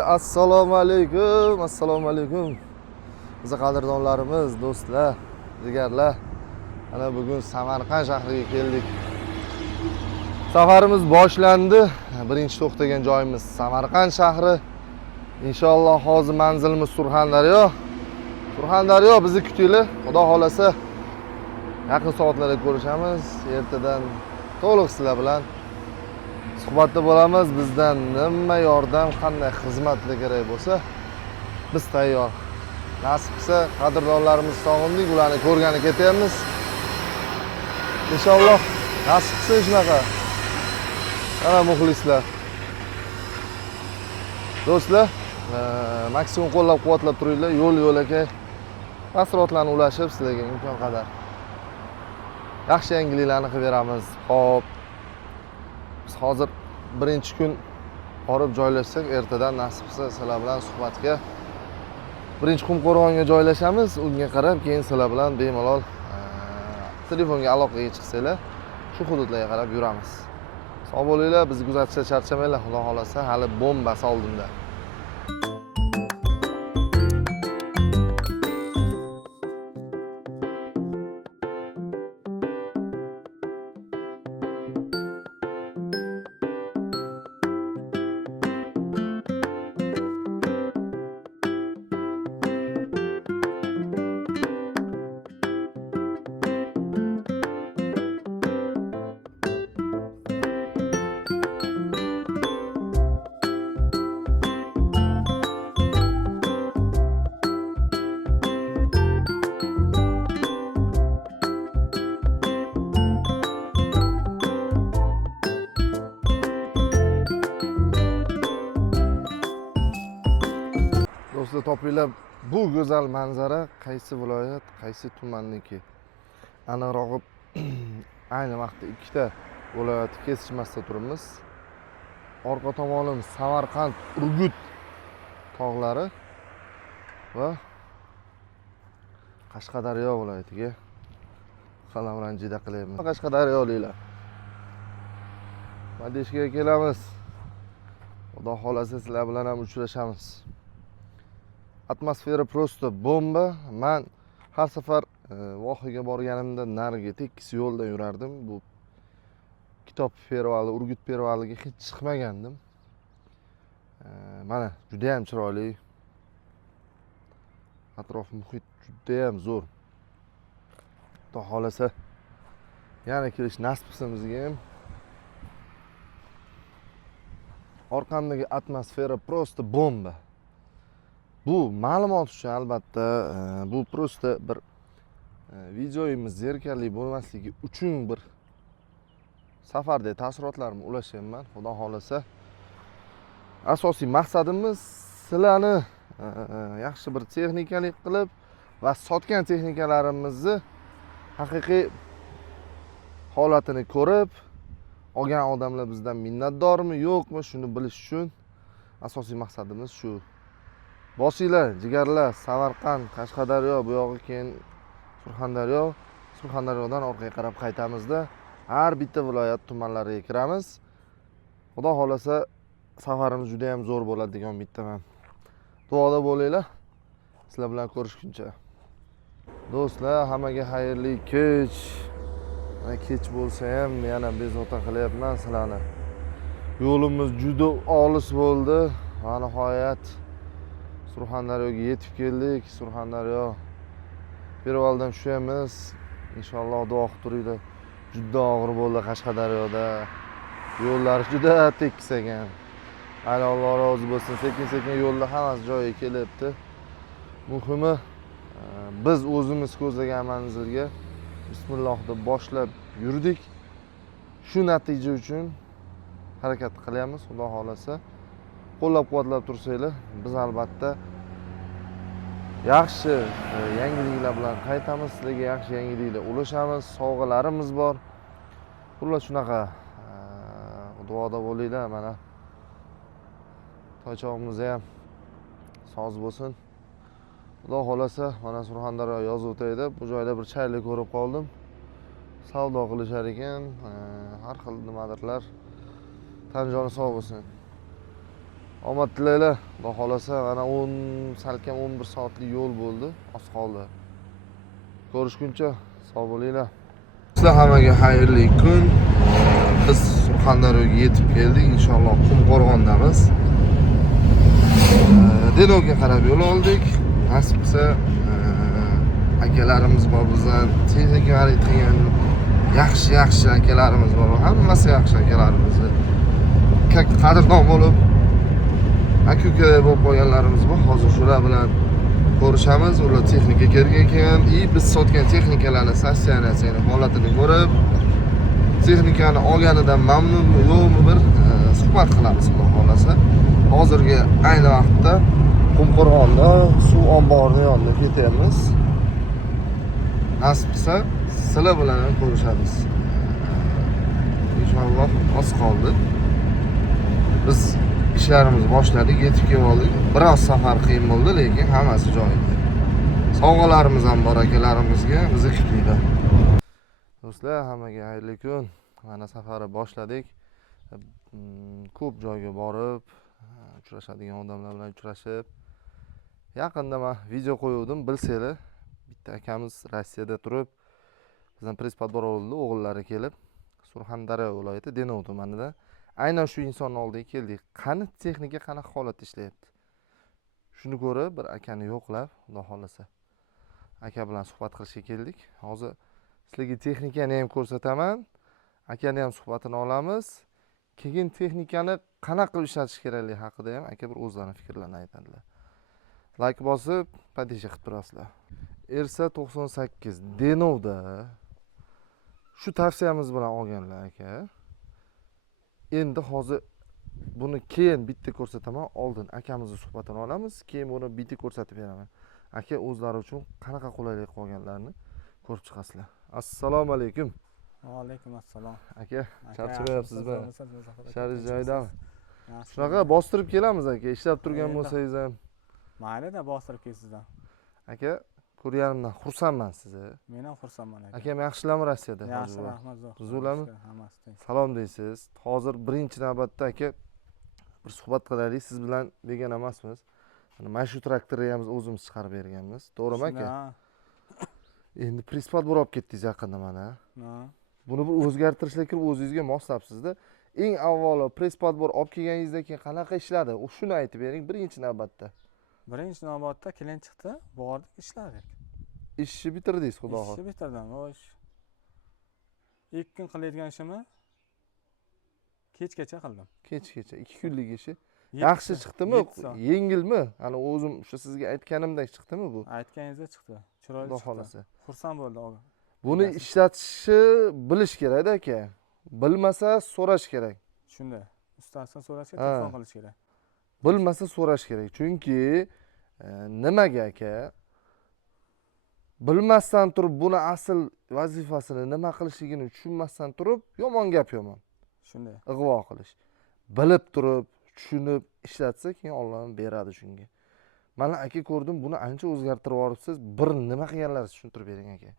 Assalomu alaykum, assalomu alaykum. Biz qadrdonlarimiz, do'stlar, jigarlar. Ana bugun Samarqand shahriga keldik. Safarimiz boshlandi. Birinchi to'xtagan joyimiz Samarqand shahri. Inshaalloh hozir manzilimiz Surxondaryo. Surxondaryo bizni kutinglar. Xudo xolasa yaqin soatlarda ko'rishamiz. Ertadan to'liq sizlar bilan suhbatda bo'lamiz. Bizdan nima yordam, qanday xizmatlar kerak bo'lsa, biz tayyor. Nasib qilsa, qadrdonlarimiz sog'indik, ularni ko'rgani ketyapmiz. Inshaalloh nasib qilsa shunaqa. Ana muxlislar. Do'stlar, maksimum qo'llab-quvvatlab turinglar. Yo'l-yo'lakay mahsulotlarni ulashib sizlarga imkon qadar yaxshi yangiliklarni qilib beramiz. Xo'p. Biz hozir birinchi kun borib joylashsak, ertadan nasib qilsa sizlar bilan suhbatga birinchi Qumqo'rg'onga joylashamiz. Unga qarab keyin sizlar bilan bemalol telefonga aloqaga chiqsanglar, shu hududlarga qarab yuramiz. Sog' bo'linglar, bizni kuzatishda charchamanglar. Xudo xolasa, hali bombasi oldinda. Do'stlar, topinglar, bu go'zal manzara qaysi viloyat, qaysi tumanniki? Aniqrog'i ayni vaqtda ikkita viloyat kesishmasida turibmiz. Orqa tomonim Samarqand, Urgut tog'lari va Qashqadaryo viloyatiga qalam bilan jida qilyapmiz. Qashqadaryoliklar. Madishga kelamiz. Xudo xolasa sizlar bilan ham uchrashamiz. Atmosfera prosta bomba. Men har safar vohaga borganimda narigi tekis yo'lda yurardim. Bu Kitob fervali, Urgut fervaliga hech chiqmagandim. Mana juda ham chiroyli. Atrof muhit juda ham zo'r. Xudo xolasa yana kelish nasib qilsin bizga ham. Orqamdagi atmosfera prosta bomba. Bu ma'lumot uchun albatta, bu prosta bir videoyimiz zerikarli bo'lmasligi uchun bir safardagi taassurotlarimni ulashyapman. Xudo xolasa asosiy maqsadimiz sizlarni yaxshi bir texnikalik qilib va sotgan texnikalarimizni haqiqiy holatini ko'rib, olgan odamlar bizdan minnatdormi, yo'qmi, shuni bilish uchun asosiy maqsadimiz shu. Bosinglar, jigarlar, Samarqand, Qashqadaryo, bu yog'i keyin Surxondaryo, Surxondaryodan orqaga qarab qaytamizda har bitta viloyat tumanlariga kiramiz. Xudo xolasa safarimiz juda ham zo'r bo'ladi degan umiddaman. Duoda bo'linglar. Sizlar bilan ko'rishguncha. Do'stlar, hammaga xayrli kech. Kech bo'lsa ham yana bezovta qilyapman sizlarni. Yo'limiz juda olis bo'ldi. Va nihoyat Surxondaryoga yetib keldik. Surxondaryo Pervaldan tushamiz. Inshaalloh duo qilib turinglar. Juda og'ir bo'ldi Qashqadaryoda. Yo'llar juda tekis ekan. Alloh rozi bo'lsin. Sekin-sekin yo'llar hammasi joyiga kelyapti. Muhimi biz o'zimiz ko'zlagan manzilga bismillah deb boshlab yurdik. Shu natija uchun harakat qilyapmiz. Xudo xolasa qo'llab-quvvatlab tursanglar, biz albatta yaxshi yangiliklar bilan qaytamiz. Sizlarga yaxshi yangiliklar ulashamiz. Sovg'alarimiz bor. Xullas shunaqa. Duoda bo'linglar. Mana toychog'imiz ham soz bo'lsin. Xudo xolasa mana Surxondaryo yozuvda edi. Bu joyda bir chaylik ko'rib qoldim. Savdo qilishar ekan, har xil nimadirlar. Tan joni sog' bo'lsin. Omad tilaylar. Xudo xolasa mana 10 salkam 11 soatlik yo'l bo'ldi. Oz qoldi. Ko'rishguncha sog' bo'linglar. Sizlar hammaga xayrli kun. Biz Surxondaryoga yetib keldik. Inshaalloh Qumqo'rg'ondamiz. Denovga qarab yo'l oldik. Nasib qilsa akalarimiz bor bizdan texnika xarid qilgan yaxshi akalarimiz bor. Hammasi yaxshi akalarimiz. Qadrdon bo'lib aka-ukaday bo'lib qolganlarimiz bor. Hozir shular bilan ko'rishamiz. Ular texnika kelgan ekan. Biz sotgan texnikalarning sosteniyasini holatini ko'rib, texnikani olganidan mamnunmi, yo'qmi bir suhbat qilamiz xudo xolasa. Hozirgi ayni vaqtda Qumqo'rg'onda suv ombori yonida ketyapmiz. Nasib qilsa sizlar bilan ham ko'rishamiz. Inshaalloh oz qoldi. Biz ishlarimizni boshladik, yetib keldik. Biroz safar qiyin bo'ldi, lekin hammasi joyida. Sovg'alarimiz ham bor akalarimizga, bizni kutinglar. Do'stlar, hammaga xayrli kun. Mana safarni boshladik. Ko'p joyga borib, uchrashadigan odamlar bilan uchrashib, yaqinda men video qo'yuvdim, bilsanglar. Bitta akamiz Rossiyada turib, bizdan press podbor oldi, o'g'illari kelib, Surxondaryo viloyati Denov tumanida. Aynan shu insonning oldiga keldik. Qani texnika qanaqa holatda ishlayapti? Shuni ko'rib, bir akani yo'qlab, xudo xolasa aka bilan suhbat qilishga keldik. Hozir sizlarga texnikani ham ko'rsataman. Akani ham suhbatini olamiz. Keyin texnikani qanaqa qilib ishlatish kerakligi haqida ham aka bir o'zlarining fikrlarini aytadilar. Like bosib, podisha qilib turasizlar. Ersa 98 Denovda shu tavsiyamiz bilan olganlar aka. Endi hozir buni keyin bitta ko'rsataman, oldin akamizning suhbatini olamiz, keyin buni bitta ko'rsatib beraman. Aka o'zlari uchun qanaqa qulaylik qolganlarini ko'rib chiqasizlar. Assalomu alaykum. Va alaykum assalom. Aka, charchamayapsizmi? Ishlaringiz joyidami? Shunaqa bostirib kelamiz aka, ishlab turgan bo'lsangiz ham. Mayli-da, bostirib kelsizdan. Aka, ko'rganimdan xursandman sizni. Men ham xursandman aka. Akam yaxshilarmi Rossiyada? Yaxshi, rahmat. Buzulami? Hammasi tinch. Salom deysiz. Hozir birinchi navbatda aka bir suhbat qilaylik. Siz bilan begona emasmiz. Mana shu traktorni ham o'zimiz chiqarib berganmiz. To'g'rimi aka? Endi press-podbor olib ketdingiz yaqinda mana. Buni bir o'zgartirishlar kirib o'zingizga moslabsiz-da. Eng avvalo press-podbor olib kelganingizdan keyin qanaqa ishladi? Shuni aytib bering birinchi navbatda. Birinchi navbatda kelin chiqdi, bordik, ishladik. Ishni bitirdingiz, xudo xohlasa. Ishni bitirdim. Xo'sh. 2 kun qilayotgan ishimni kechgacha qildim. Kechgacha 2 kunlik ishi. Yaxshi chiqdimi? Yengilmi? Ana o'zim o'sha sizga aytganimdek chiqdimi bu? Aytganingizda chiqdi. Chiroyli chiqdi. Xursand bo'ldim. Buni ishlatishni bilish kerak aka. Bilmasa so'rash kerak. Shunday. Ustasidan so'rash kerak, telefon qilish kerak. Bilmasa so'rash kerak. Chunki nimaga aka? Bilmasdan turib buni asl vazifasini nima qilishligini tushunmasdan turib yomon gap yomon. Shunday. Ig'vo qilish. Bilib turib, tushunib ishlatsa keyin Alloh beradi shunga. Mana aka ko'rdim, buni ancha o'zgartirib yuboribsiz. Bir nima qilganlaringizni tushuntirib bering aka.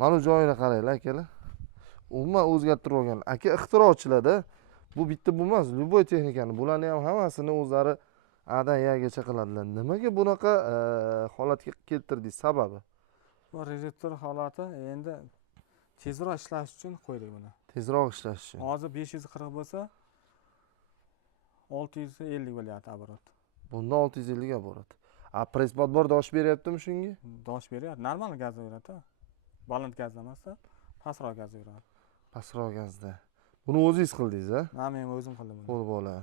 Mana bu joyini qaranglar akalar. Umuman o'zgartirib olgan. Aka ixtirochilar-da. Bu bitta bo'lmas, любой texnikani, bularni ham hammasini o'zlari Adan yagacha qiladilar. Nimaga bunaqa holatga keltirdingiz sababi? Bu redaktor holati endi tezroq ishlash uchun qo'ydik buni. Tezroq ishlash uchun. Hozir 540 bo'lsa 650 bo'lyapti оборот. Bunda 650 ga boradi. Press podbor dosh beryaptimi shunga? Dosh beryapti. Normal gaz beradi. Baland gaz emasda, pastroq gaz beradi. Pastroq gazda. Buni o'zingiz qildingiz, a? Ha, men o'zim qildim buni. Qo'l bola.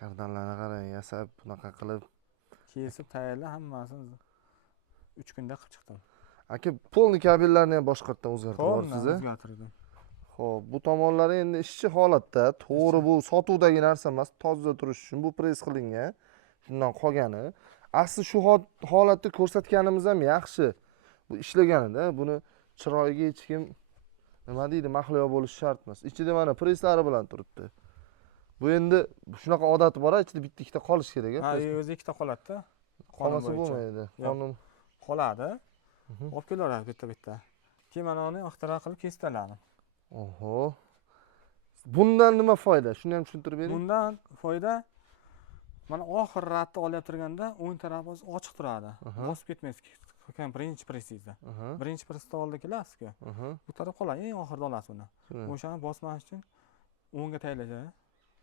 Kardanlarni qarang, yasab, bunaqa qilib kesib tayyorlab hammasini 3 kunda qilib chiqdim. Aka, polni kabellarni ham boshqatdan o'zgartirib yuboribsiz-a? O'zgartirdim. Xo'p, bu tomonlari endi ishchi holatda, to'g'ri bu sotuvdagi narsa emas, toza turish uchun bu press qilingan. Shundan qolgani. Asli shu holatni ko'rsatganimiz ham yaxshi. Bu ishlaganida, buni chiroyiga hech kim nima deydi, mahliyo bo'lish shart emas. Ichida mana presslari bilan turibdi. Bu endi shunaqa odati bor, ichida bitta-ikkita qolish kerak. Ha, o'zi ikkita qoladi-da. Qolmasa bo'lmaydi. Qonun qoladi. Olib kelaveradi bitta-bitta. Keyin mana uni ixtiro qilib kestiradi. Oho. Bundan nima foyda? Shuni ham tushuntirib bering. Bundan foyda mana oxir ratni olayotganda o'ng tarafingiz ochiq turadi. Bosib ketmaysiz. Birinchi pressingizda. Birinchi pressda oldikilar-ku. Bu taraf qoladi, eng oxirda olasiz uni. O'shani bosmash uchun o'ngga taylash,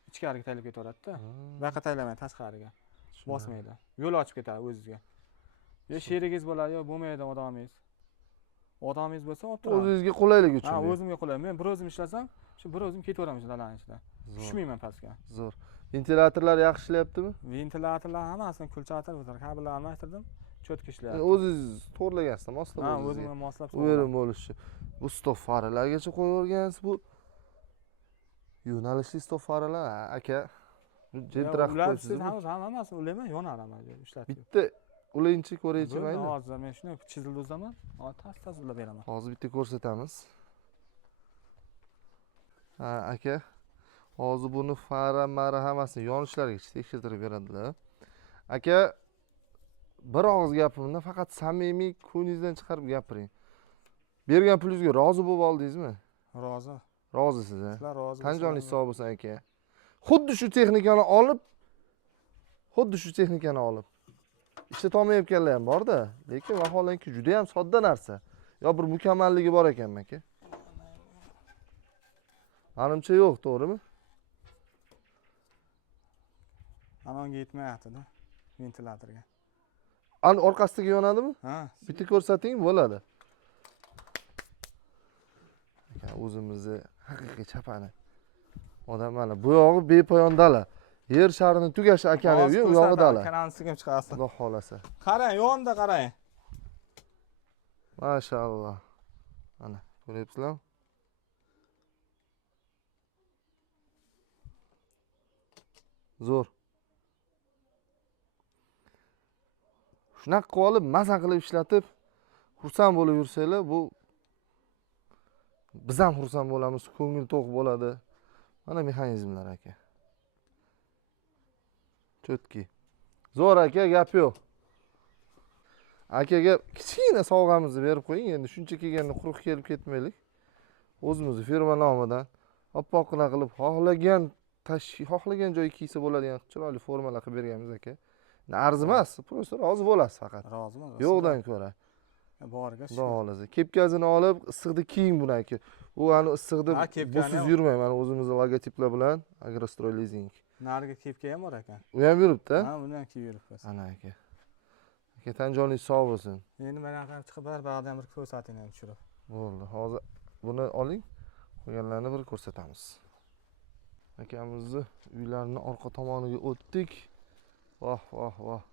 ichkariga taylab ketaveradi-da. Bu yoqqa taylamay tashqariga. Bosmaydi. Yo'l ochib ketadi o'zingizga. Yo sherigingiz bo'ladi, yo bo'lmaydi odamingiz. Odamingiz bo'lsa olib turadi. O'zingizga qulaylik uchun. Ha, o'zimga qulay. Men bir o'zim ishlasam, shu bir o'zim ketaveraman shu dalaning ichida. Tushmayman pastga. Zo'r. Ventilatorlar yaxshi ishlayaptimi? Ventilatorlar hammasini kulchatir, kabellarni almashtirdim. Cho'tka ishlayapti. O'zingiz to'g'irlagansiz, moslab Ha, o'zimga moslab u yerim bo'lishi. Bu stop faralargacha qo'yib o'rgansiz bu. Yo'nalishli stop faralar, aka. Jentraq qo'yibsiz. Hammasi ulayman, yonar amalga ishlatib. Bitta ulayinchi ko'raychi mayli. Hozir men shuni chizildi o'zaman. Tas ulab beraman. Hozir bitta ko'rsatamiz. Ha, aka. Hozir buni fara hammasini yonishlarigacha tekshirtirib beradilar. Aka, bir og'iz gapimni faqat samimiy ko'ngilingizdan chiqarib gapiring. Bergan pulingizga rozi bo'lib oldingizmi? Rozi. Rozisiz, ha? Sizlar rozi. Tan joningiz sog' bo'lsin, aka. Xuddi shu texnikani olib ishlatolmayotganlar ham bor-da, lekin vaholanki juda ham sodda narsa. Yo bir mukammalligi bor ekanmi, aka? Menimcha yo'q, to'g'rimi? Anonga yetmayapti-da, ventilatorga. Orqasiga yonadimi? Ha. Bitta ko'rsating, bo'ladi. Aka, o'zimizni haqiqiy chapani. Odam mana bu yog'i bepoyon dala. Yer sharini tugashi akani uyi, u yog'i dala. Kanalsiga chiqasiz. Xudo xolasa. Qarang, yonda qarang. Mashalloh. Mana, ko'ryapsizlarmi? Zo'r. Shunaqa qilib olib, maza qilib ishlatib, xursand bo'lib yursanglar, bu biz ham xursand bo'lamiz, ko'ngil to'q bo'ladi. Mana mexanizmlar, aka. Cho'tki. Zo'r, aka, gap yo'q. Akaga kichkina sovg'amizni berib qo'ying, endi shuncha kelganda quruq kelib ketmaylik. O'zimizni firma nomidan oppoqqina qilib xohlagan joyi kiysa bo'ladigan chiroyli formalar qilib berganmiz, aka. Arzimas, просто rozi bo'lasiz faqat. Roziman. Yo'qdan ko'ra. Boriga Xudo xolasa. Kepkasini olib, issiqda kiying buni, aka. U issiqda busiz yurmang, mana o'zimizning logotiplar bilan Agrostroy Leasing. Nariga kepka ham bor ekan. U ham yuribdi. Ha, buni ham kiyib yuribmiz. Ana, aka. Aka, tan joningiz sog' bo'lsin. Endi mana qarab chiqib baribir bir ko'rsating ham tushirib. Bo'ldi. Hozir buni oling. Qolganlarni bir ko'rsatamiz. Akamizni uylarini orqa tomoniga o'tdik. Voh, voh, voh.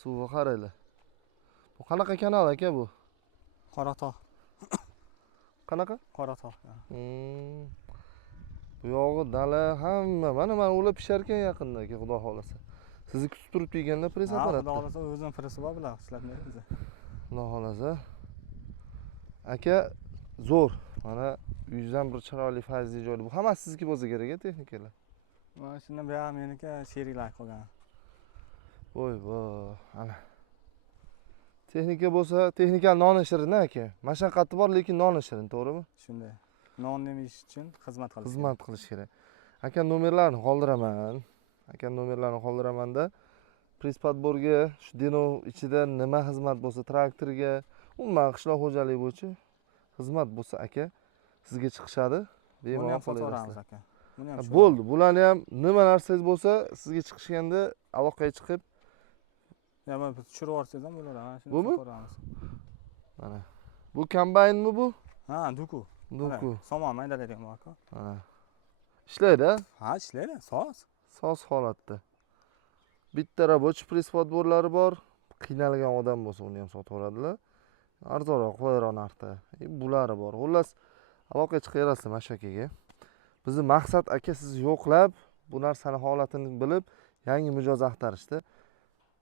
Suvga qaraylar. Bu qanaqa kanal, aka bu? Qoratog'. Qanaqa? Qoratog'. Bu yog'i dala hamma. Mana ular pishar ekan yaqinda, aka, xudo xolasa. Sizni kutib turib kelganda press apparat. Xudo xolasa o'zim pressi bor bilan ishlatmaymiz. Xudo xolasa. Aka, zo'r. Mana uyingizdan bir chiroyli fayzli joy. Bu hammasi sizniki bo'lsa kerak, texnikalar. Mana shundan buyoq meniki sheriklar qolgan. Voy, voy, ana. Texnika bo'lsa, texnika non shirin, aka. Mashaqqati bor, lekin non shirin, to'g'rimi? Shunday. Non yemish uchun xizmat qilish. Xizmat qilish kerak. Aka nomerlarini qoldiraman-da. Press podborga, shu denov ichida nima xizmat bo'lsa, traktorga, umuman qishloq xo'jaligi bo'yicha xizmat bo'lsa, aka, sizga chiqishadi. Buni ham fotolaramiz, aka. Bo'ldi. Bularni ham nima narsangiz bo'lsa, sizga chiqishganda aloqaga chiqib mana tushirib yuborsangiz ham bo'ladi. Mana shuni fotolaramiz. Mana. Bu kombaynmi bu? Ha, duku. Duku. Somon maydalaydigan aka. Ha. Ishlaydi? Ha, ishlaydi. Soz holatda. Bitta rabochi press podborlari bor. Qiynalgan odam bo'lsa, uni ham sotaveradilar. Arzonroq, qulayroq narxda. Bulari bor. Xullas, aloqaga chiqaverasizlar mashakaga. Bizning maqsad, aka, sizni yo'qlab, bu narsani holatini bilib, yangi mijoz axtarishda.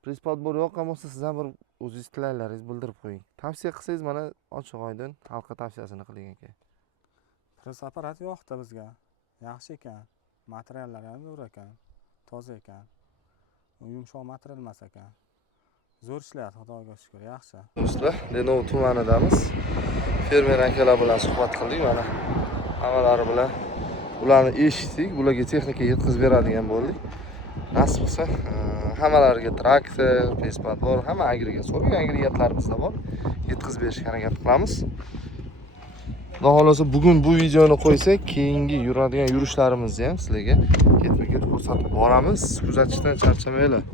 Press podbor yoqqan bo'lsa, siz ham bir o'zingiz tilaylaringizni bildirib qo'ying. Tavsiya qilsangiz, mana ochiq-oydin xalqqa tavsiyasini qiling, aka. Press apparat yo'qda bizga. Yaxshi ekan. Materiallari ham zo'r ekan. Toza ekan. Yumshoq material emas ekan. Zo'r ishlayapti, Xudoga shukr, yaxshi. Do'stlar, Denov tumanidamiz. Fermer akalar bilan suhbat qildik, mana hammalari bilan ularni eshitdik, bularga texnika yetkazib beradigan bo'ldik. Nasib qilsa, hammalariga traktor, pespadbor, hamma agregat, so'rgan agregatlarimizda bor. Yetkazib berishga harakat qilamiz. Xudo xolasa bugun bu videoni qo'ysak, keyingi yuradigan yurishlarimizni ham sizlarga ketma-ket ko'rsatib boramiz. Kuzatishdan charchamanglar.